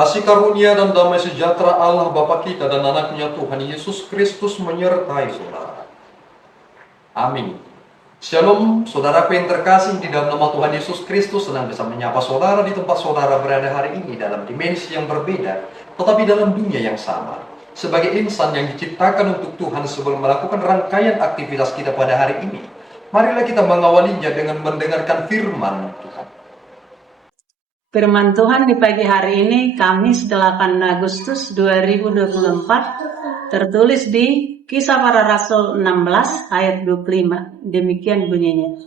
Kasih karunia dan damai sejahtera Allah Bapa kita dan anaknya Tuhan Yesus Kristus menyertai saudara. Amin. Shalom, saudaraku yang terkasih, di dalam nama Tuhan Yesus Kristus senang bisa menyapa saudara di tempat saudara berada hari ini dalam dimensi yang berbeda, tetapi dalam dunia yang sama. Sebagai insan yang diciptakan untuk Tuhan sebelum melakukan rangkaian aktivitas kita pada hari ini, marilah kita mengawalinya dengan mendengarkan firman Tuhan. Firman Tuhan di pagi hari ini, Kamis 8 Agustus 2024, tertulis di Kisah Para Rasul 16 ayat 25. Demikian bunyinya.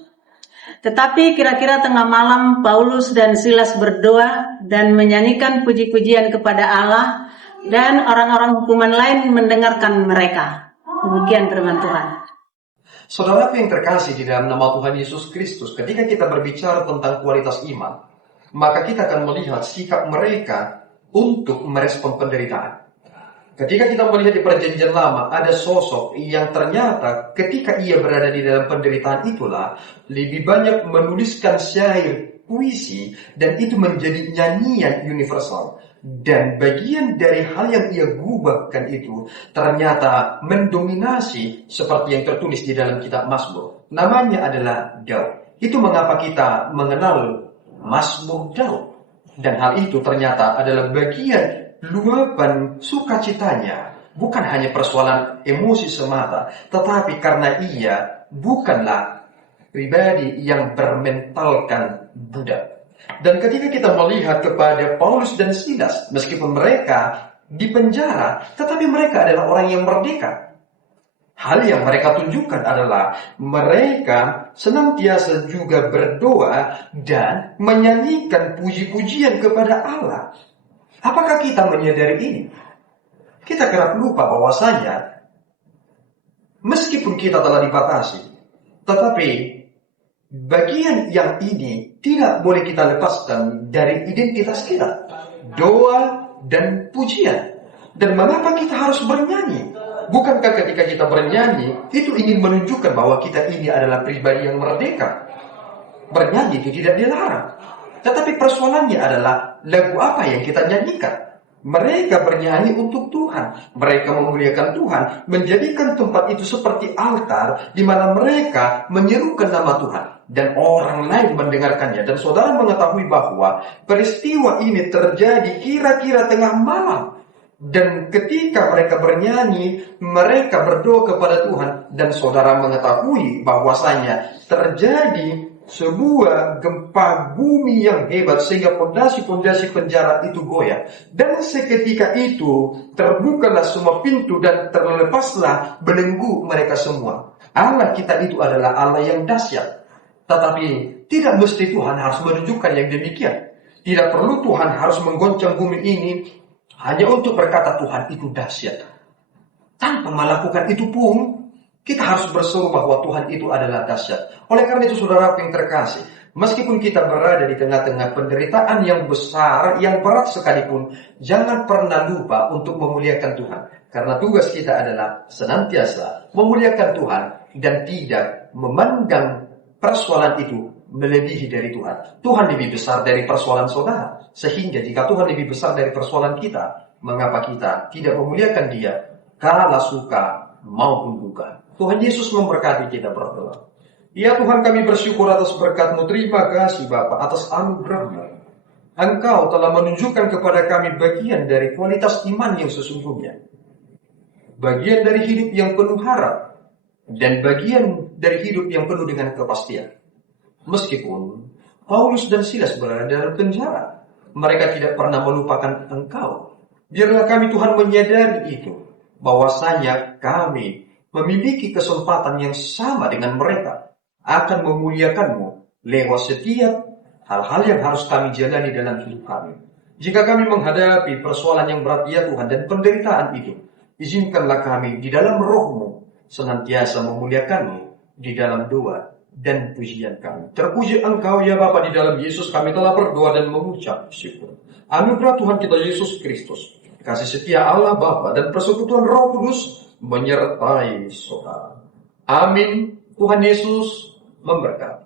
Tetapi kira-kira tengah malam Paulus dan Silas berdoa dan menyanyikan puji-pujian kepada Allah, dan orang-orang hukuman lain mendengarkan mereka. Demikian firman Tuhan. Saudara yang terkasih di dalam nama Tuhan Yesus Kristus, ketika kita berbicara tentang kualitas iman, maka kita akan melihat sikap mereka untuk merespon penderitaan. Ketika kita melihat di perjanjian lama, ada sosok yang ternyata ketika ia berada di dalam penderitaan itulah, lebih banyak menuliskan syair, puisi, dan itu menjadi nyanyian universal. Dan bagian dari hal yang ia gubahkan itu ternyata mendominasi seperti yang tertulis di dalam kitab Mazmur. Namanya adalah Daud. Itu mengapa kita mengenal Mazmur Daud. Dan hal itu ternyata adalah bagian luapan sukacitanya, bukan hanya persoalan emosi semata, tetapi karena ia bukanlah pribadi yang bermentalkan budak. Dan ketika kita melihat kepada Paulus dan Silas, meskipun mereka di penjara, tetapi mereka adalah orang yang merdeka. Hal yang mereka tunjukkan adalah mereka senantiasa juga berdoa dan menyanyikan puji-pujian kepada Allah. Apakah kita menyadari ini? Kita kerap lupa bahwasanya meskipun kita telah dibatasi, tetapi bagian yang ini tidak boleh kita lepaskan dari identitas kita. Doa dan pujian. Dan mengapa kita harus bernyanyi? Bukankah ketika kita bernyanyi, itu ingin menunjukkan bahwa kita ini adalah pribadi yang merdeka? Bernyanyi itu tidak dilarang. Tetapi persoalannya adalah lagu apa yang kita nyanyikan. Mereka bernyanyi untuk Tuhan. Mereka memuliakan Tuhan. Menjadikan tempat itu seperti altar di mana mereka menyerukan nama Tuhan. Dan orang lain mendengarkannya. Dan saudara mengetahui bahwa peristiwa ini terjadi kira-kira tengah malam. Dan ketika mereka bernyanyi, mereka berdoa kepada Tuhan. Dan saudara mengetahui bahwasanya terjadi sebuah gempa bumi yang hebat sehingga pondasi-pondasi penjara itu goyah. Dan seketika itu terbukalah semua pintu dan terlepaslah belenggu mereka semua. Allah kita itu adalah Allah yang dahsyat. Tetapi tidak mesti Tuhan harus menunjukkan yang demikian. Tidak perlu Tuhan harus menggoncang bumi ini hanya untuk berkata Tuhan itu dahsyat. Tanpa melakukan itu pun kita harus berseru bahwa Tuhan itu adalah dahsyat. Oleh karena itu saudara yang terkasih, meskipun kita berada di tengah-tengah penderitaan yang besar, yang berat sekalipun, jangan pernah lupa untuk memuliakan Tuhan. Karena tugas kita adalah senantiasa memuliakan Tuhan dan tidak memandang persoalan itu melebihi dari Tuhan. Tuhan lebih besar dari persoalan saudara. Sehingga jika Tuhan lebih besar dari persoalan kita, mengapa kita tidak memuliakan Dia kala suka maupun duka. Tuhan Yesus memberkati kita berdoa. Ya Tuhan, kami bersyukur atas berkat-Mu. Terima kasih Bapa atas anugerah-Mu. Engkau telah menunjukkan kepada kami bagian dari kualitas iman yang sesungguhnya. Bagian dari hidup yang penuh harap. Dan bagian dari hidup yang penuh dengan kepastian. Meskipun Paulus dan Silas berada dalam penjara, mereka tidak pernah melupakan Engkau. Biarlah kami Tuhan menyadari itu, bahwasanya kami memiliki kesempatan yang sama dengan mereka akan memuliakan-Mu lewat setiap hal-hal yang harus kami jalani dalam hidup kami. Jika kami menghadapi persoalan yang berat ya Tuhan dan penderitaan itu, izinkanlah kami di dalam roh-Mu senantiasa memuliakan-Mu di dalam doa dan pujian kami. Terpuji Engkau ya Bapa, di dalam Yesus kami telah berdoa dan mengucap syukur. Anugerah Tuhan kita Yesus Kristus, kasih setia Allah Bapa dan persekutuan Roh Kudus menyertai saudara. Amin. Tuhan Yesus memberkati.